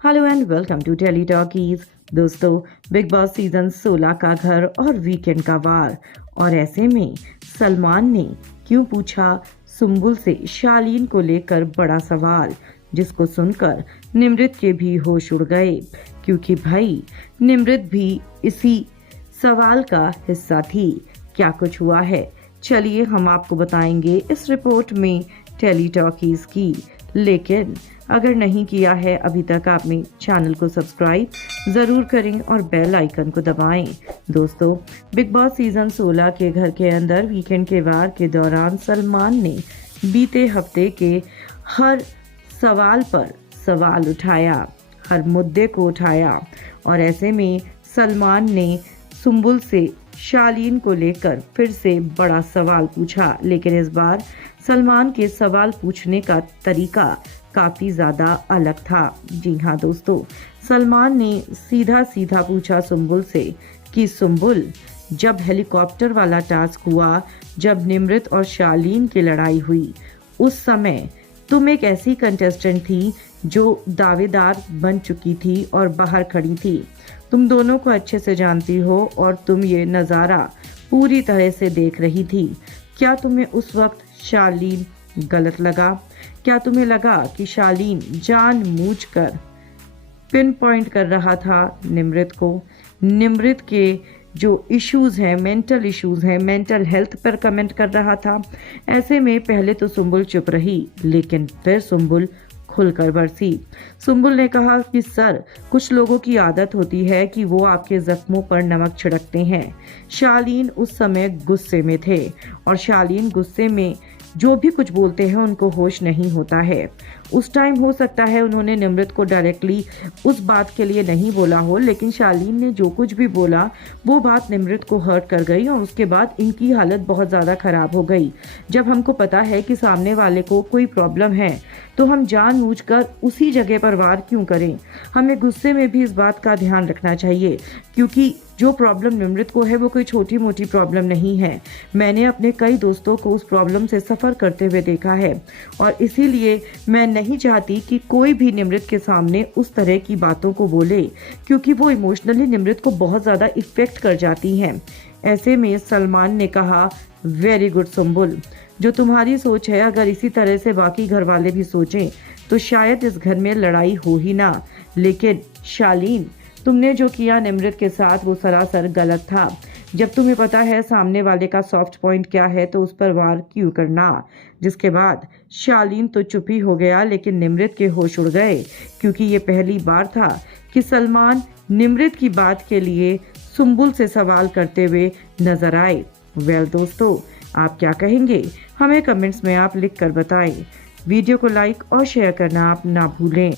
Hello and welcome to Tele Talkies. दोस्तों, Bigg Boss season 16 का घर और वीकेंड का वार। और ऐसे में सलमान ने क्यों पूछा सुम्बुल से शालीन को लेकर बड़ा सवाल, जिसको सुनकर निमृत के भी होश उड़ गए, क्योंकि भाई निमृत भी इसी सवाल का हिस्सा थी। क्या कुछ हुआ है, चलिए हम आपको बताएंगे इस रिपोर्ट में टेली टॉकीज की। लेकिन अगर नहीं किया है अभी तक आपने चैनल को सब्सक्राइब ज़रूर करें और बेल आइकन को दबाएं। दोस्तों, बिग बॉस सीजन 16 के घर के अंदर वीकेंड के वार के दौरान सलमान ने बीते हफ्ते के हर सवाल पर सवाल उठाया, हर मुद्दे को उठाया। और ऐसे में सलमान ने सुम्बुल से शालीन को लेकर फिर से बड़ा सवाल पूछा, लेकिन इस बार सलमान के सवाल पूछने का तरीका काफी ज्यादा अलग था। जी हाँ दोस्तों, सलमान ने सीधा सीधा पूछा सुम्बुल से कि सुम्बुल, जब हेलीकॉप्टर वाला टास्क हुआ, जब निमृत और शालीन की लड़ाई हुई, उस समय तुम एक ऐसी कंटेस्टेंट थी जो दावेदार बन चुकी थी और बाहर खड़ी थी। तुम दोनों को अच्छे से जानती हो और तुम ये नज़ारा पूरी तरह से देख रही थी। क्या तुम्हें उस वक्त शालीन गलत लगा? क्या तुम्हें लगा कि शालीन जानबूझकर पिन पॉइंट कर रहा था निमृत को? निमृत के जो इश्यूज हैं, मेंटल इश्यूज हैं, मेंटल हेल्थ पर कमेंट कर रहा था। ऐसे में पहले तो सुम्बुल चुप रही, लेकिन फिर सुम्बुल खुलकर बरसी। सुम्बुल ने कहा कि सर, कुछ लोगों की आदत होती है कि वो आपके जख्मों पर नमक छिड़कते हैं। शालीन उस समय गुस्से में थे और शालीन गुस्से में जो भी कुछ बोलते हैं उनको होश नहीं होता है। उस टाइम हो सकता है उन्होंने निमृत को डायरेक्टली उस बात के लिए नहीं बोला हो, लेकिन शालीन ने जो कुछ भी बोला वो बात निमृत को हर्ट कर गई और उसके बाद इनकी हालत बहुत ज़्यादा ख़राब हो गई। जब हमको पता है कि सामने वाले को कोई प्रॉब्लम है तो हम जानबूझकर उसी जगह पर वार क्यों करें? हमें गुस्से में भी इस बात का ध्यान रखना चाहिए, क्योंकि जो प्रॉब्लम निमृत को है वो कोई छोटी मोटी प्रॉब्लम नहीं है। मैंने अपने कई दोस्तों को उस प्रॉब्लम से सफ़र करते हुए देखा है और इसीलिए मैं नहीं चाहती कि कोई भी निमृत के सामने उस तरह की बातों को बोले, क्योंकि वो इमोशनली निमृत को बहुत ज़्यादा इफ़ेक्ट कर जाती हैं। ऐसे में सलमान ने कहा, वेरी गुड सुम्बुल, जो तुम्हारी सोच है अगर इसी तरह से बाकी घर वाले भी सोचें तो शायद इस घर में लड़ाई हो ही ना। लेकिन शालीन, तुमने जो किया निमृत के साथ वो सरासर गलत था। जब तुम्हें पता है सामने वाले का सॉफ्ट पॉइंट क्या है तो उस पर वार क्यों करना? जिसके बाद शालीन तो चुप ही हो गया, लेकिन निमृत के होश उड़ गए, क्योंकि ये पहली बार था कि सलमान निमृत की बात के लिए सुम्बुल से सवाल करते हुए नजर आए। वेल दोस्तों, आप क्या कहेंगे? हमें कमेंट्स में आप लिख कर बताएं। वीडियो को लाइक और शेयर करना आप ना भूलें।